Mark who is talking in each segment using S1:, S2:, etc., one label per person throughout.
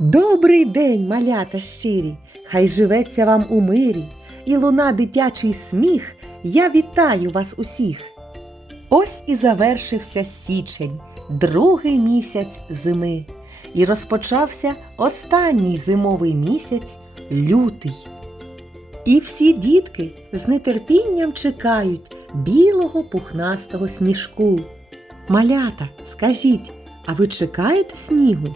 S1: Добрий день, малята щирі, хай живеться вам у мирі, і луна дитячий сміх, я вітаю вас усіх. Ось і завершився січень, другий місяць зими, і розпочався останній зимовий місяць лютий. І всі дітки з нетерпінням чекають білого пухнастого сніжку. Малята, скажіть, а ви чекаєте снігу?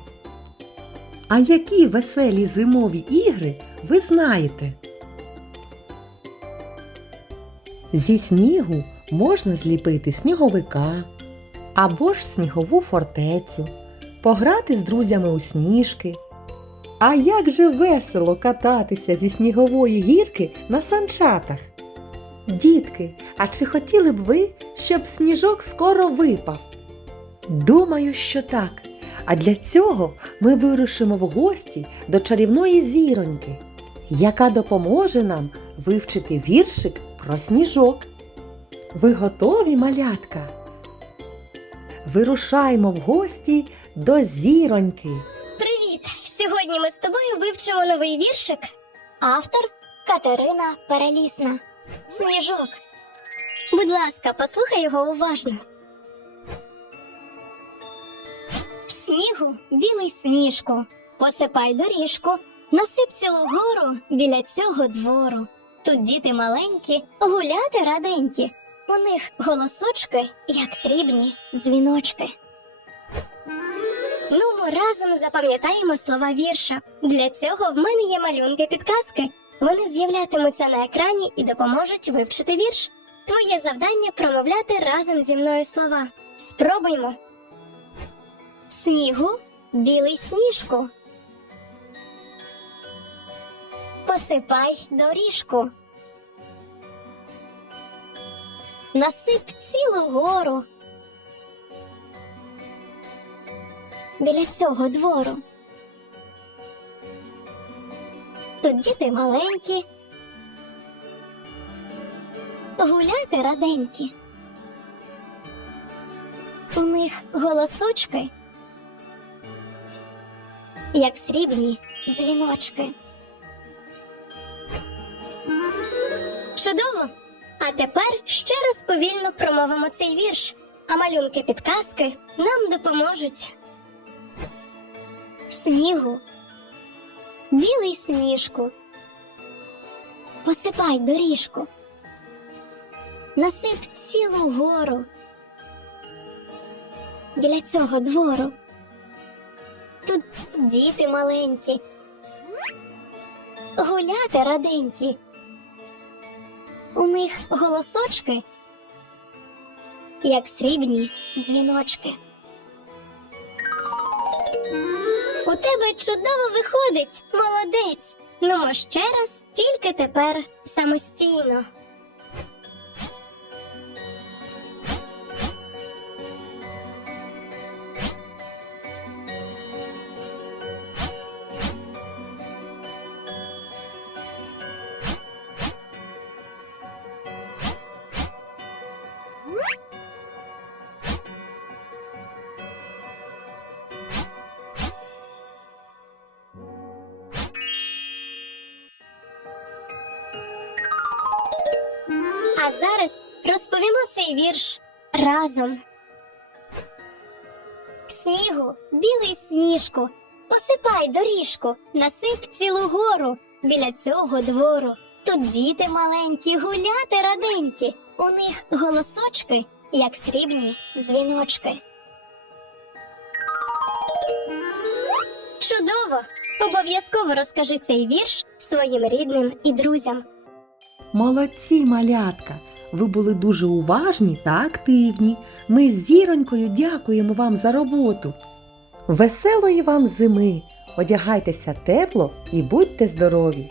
S1: А які веселі зимові ігри ви знаєте? Зі снігу можна зліпити сніговика або ж снігову фортецю, пограти з друзями у сніжки. А як же весело кататися зі снігової гірки на санчатах? Дітки, а чи хотіли б ви, щоб сніжок скоро випав? Думаю, що так. А для цього ми вирушимо в гості до чарівної зіроньки, яка допоможе нам вивчити віршик про сніжок. Ви готові, малятка? Вирушаємо в гості до зіроньки.
S2: Привіт! Сьогодні ми з тобою вивчимо новий віршик. Автор Катерина Перелісна. Сніжок. Будь ласка, послухай його уважно. Снігу білий сніжку, посипай доріжку, насип цілу гору біля цього двору. Тут діти маленькі, гуляти раденькі. У них голосочки, як срібні дзвіночки. Ну, разом запам'ятаємо слова вірша. Для цього в мене є малюнки підказки. Вони з'являтимуться на екрані і допоможуть вивчити вірш. Твоє завдання промовляти разом зі мною слова. Спробуймо. Снігу білий сніжку. Посипай доріжку. Насип цілу гору. біля цього двору. Тут діти маленькі, гуляти раденькі. У них голосочки, як срібні дзвіночки. Чудово! А тепер ще раз повільно промовимо цей вірш, а малюнки підказки нам допоможуть снігу, білий сніжку, посипай доріжку, насип цілу гору біля цього двору. Тут діти маленькі, гуляти раденькі. У них голосочки, як срібні дзвіночки. У тебе чудово виходить, молодець. Ну, мо ще раз, тільки тепер самостійно. А зараз розповімо цей вірш разом. Снігу, білий сніжку, посипай доріжку, насип цілу гору біля цього двору. Тут діти маленькі, гуляти раденькі. У них голосочки, як срібні дзвіночки. Чудово! Обов'язково розкажи цей вірш своїм рідним і друзям.
S1: Молодці, малятка! Ви були дуже уважні та активні. Ми з зіронькою дякуємо вам за роботу. Веселої вам зими! Одягайтеся тепло і будьте здорові!